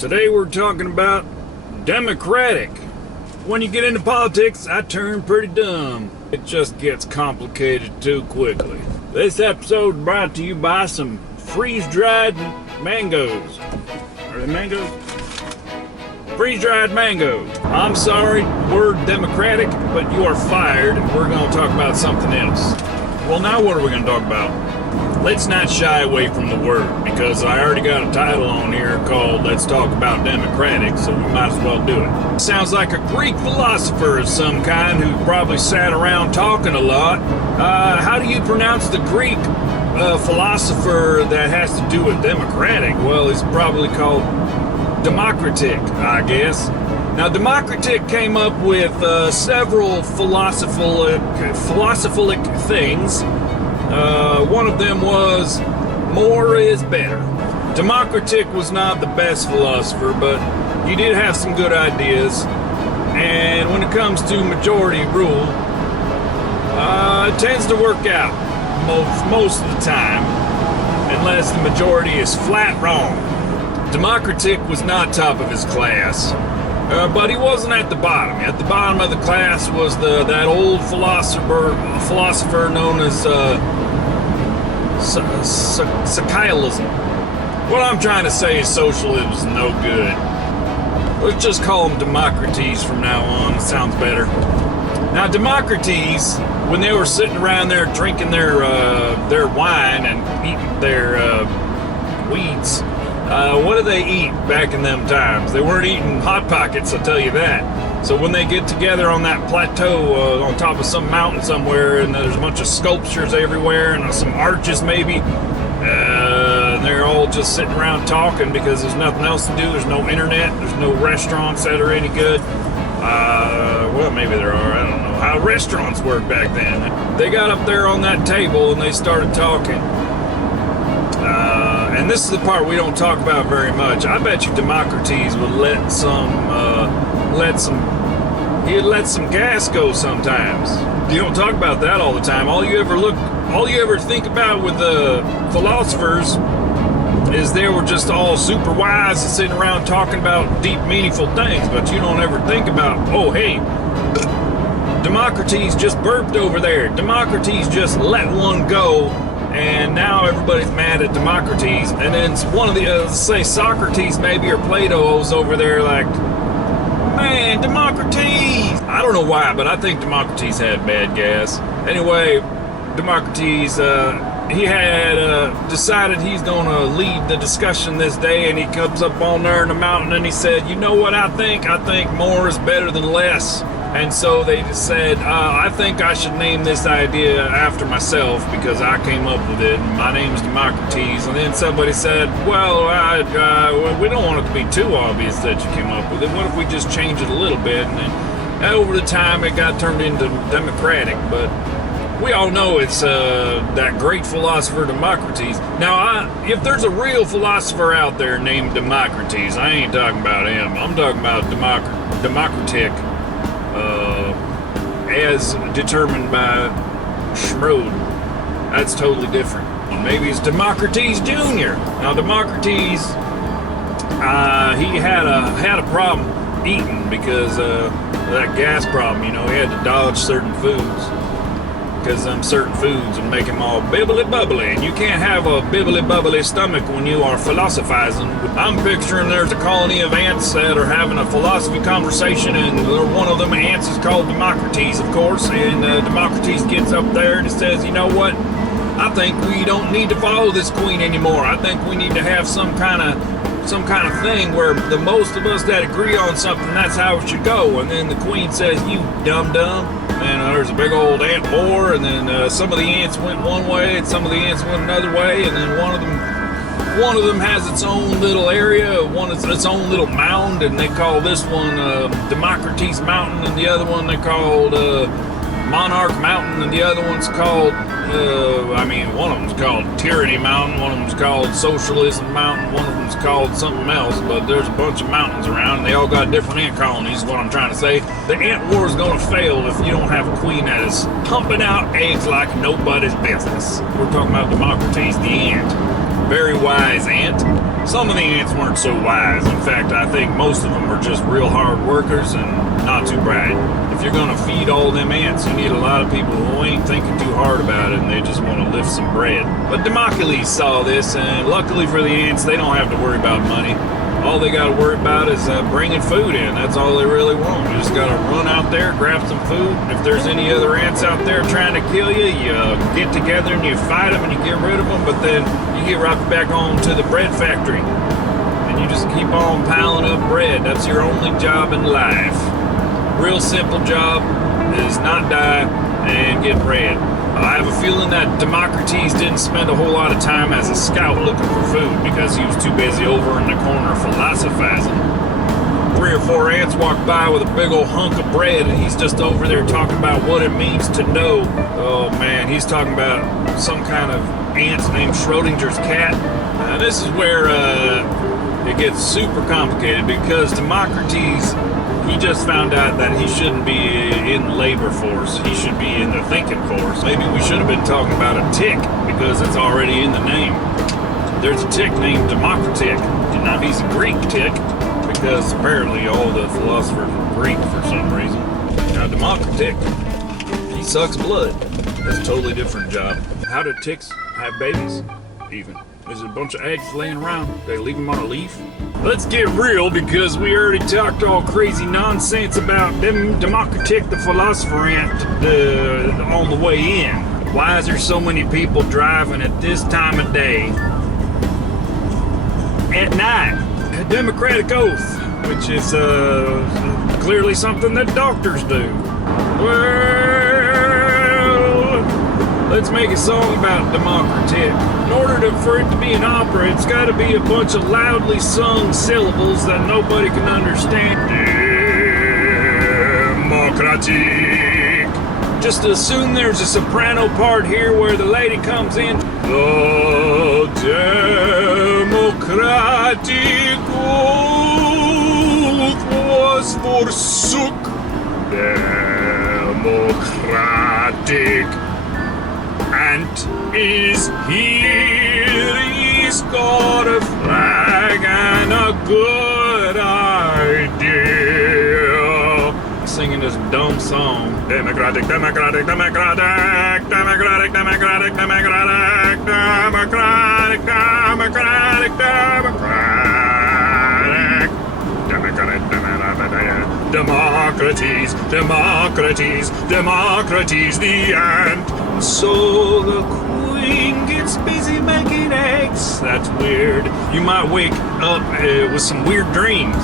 Today we're talking about Democratic. When you get into politics, I turn pretty dumb. It just gets complicated too quickly. This episode brought to you by some freeze-dried mangoes. Are they mangoes? Freeze-dried mangoes. I'm sorry, word Democratic, but you are fired. We're going to talk about something else. Well, now what are we going to talk about? Let's not shy away from the word, because I already got a title on here called Let's Talk About Democratic, so we might as well do it. Sounds like a Greek philosopher of some kind who probably sat around talking a lot. How do you pronounce the Greek philosopher that has to do with democratic? Well, it's probably called democratic, I guess. Now, democratic came up with several philosophical things. One of them was more is better. Democratic was not the best philosopher, but he did have some good ideas. And when it comes to majority rule, it tends to work out most of the time, unless the majority is flat wrong. Democratic was not top of his class, but he wasn't at the bottom. At the bottom of the class was that old philosopher known as Socialism. What I'm trying to say is socialism is no good. Let's just call them Democrates from now on. It sounds better. Now, Democrates, when they were sitting around there drinking their wine and eating their weeds, what did they eat back in them times? They weren't eating Hot Pockets, I'll tell you that. So when they get together on that plateau on top of some mountain somewhere, and there's a bunch of sculptures everywhere and some arches maybe, and they're all just sitting around talking because there's nothing else to do. There's no internet. There's no restaurants that are any good. Well, maybe there are. I don't know how restaurants worked back then. They got up there on that table and they started talking. And this is the part we don't talk about very much. I bet you Democrates would let some gas go sometimes. You don't talk about that all the time. All you ever think about with the philosophers is they were just all super wise and sitting around talking about deep, meaningful things, but you don't ever think about, oh, hey, Democrates just burped over there. Democrates just let one go, and now everybody's mad at Democrates. And then one of the, say Socrates maybe, or Plato's over there like, man, Democrates! I don't know why, but I think Democrates had bad gas. Anyway, Democrates, he had decided he's going to lead the discussion this day, and he comes up on there in the mountain and he said, you know what I think? I think more is better than less. And so they just said, I think I should name this idea after myself because I came up with it, and my name's Democrates. And then somebody said, well, we don't want it to be too obvious that you came up with it. What if we just change it a little bit? And then over the time it got turned into Democratic, but we all know it's that great philosopher Democrates. Now, if there's a real philosopher out there named Democrates, I ain't talking about him. I'm talking about Democratic, as determined by Shmroad. That's totally different. Maybe it's Democrates Jr. Now, Democrates, he had a problem eating because of that gas problem. You know, he had to dodge certain foods because certain foods would make him all bibbly-bubbly, and you can't have a bibbly-bubbly stomach when you are philosophizing. I'm picturing there's a colony of ants that are having a philosophy conversation, and one of them ants is called Democrates, of course, and Democrates gets up there and he says, you know what, I think we don't need to follow this queen anymore. I think we need to have some kind of thing where the most of us that agree on something, that's how it should go. And then the queen says, you dum-dum. And there's a big old ant war, and then some of the ants went one way and some of the ants went another way, and then one of them has its own little area, one is its own little mound, and they call this one Democrates Mountain, and the other one they called Monarch Mountain, and the other one's called one of them's called Tyranny Mountain, one of them's called Socialism Mountain, one of them's called something else, but there's a bunch of mountains around, and they all got different ant colonies, is what I'm trying to say. The ant war is going to fail if you don't have a queen that is pumping out eggs like nobody's business. We're talking about Democrates the ant. Very wise ant. Some of the ants weren't so wise. In fact, I think most of them were just real hard workers and not too bright. If you're gonna feed all them ants, you need a lot of people who ain't thinking too hard about it and they just want to lift some bread. But Democles saw this, and luckily for the ants, they don't have to worry about money. All they gotta worry about is bringing food in. That's all they really want. You just gotta run out there, grab some food. If there's any other ants out there trying to kill you, you get together and you fight them and you get rid of them, but then you get right back on to the bread factory. And you just keep on piling up bread. That's your only job in life. Real simple job is not die and get bread. I have a feeling that Democrates didn't spend a whole lot of time as a scout looking for food because he was too busy over in the corner philosophizing. 3 or 4 ants walked by with a big old hunk of bread, and he's just over there talking about what it means to know. Oh man, he's talking about some kind of ants named Schrodinger's cat. This is where it gets super complicated because Democrates, he just found out that he shouldn't be in the labor force. He should be in the thinking force. Maybe we should have been talking about a tick because it's already in the name. There's a tick named Democritic. Now he's a Greek tick because apparently all the philosophers are Greek for some reason. Now Democritic, he sucks blood. That's a totally different job. How do ticks have babies even? Is it a bunch of eggs laying around? They leave them on a leaf? Let's get real because we already talked all crazy nonsense about Democritic the philosopher ant on the way in. Why is there so many people driving at this time of day at night? A Democratic oath, which is clearly something that doctors do. Well, let's make a song about Democritic. In order for it to be an opera, it's got to be a bunch of loudly sung syllables that nobody can understand. Democratic. Just assume there's a soprano part here where the lady comes in. The democratic oath was forsook. Democratic ant is here. He's got a flag and a good idea. Singing this dumb song. Democratic, democratic, democratic, democratic, democratic, democratic, democratic, democratic, democratic, democratic, Democrates, Democrates, Democrates, the ant. So the queen gets busy making eggs. That's weird. You might wake up with some weird dreams.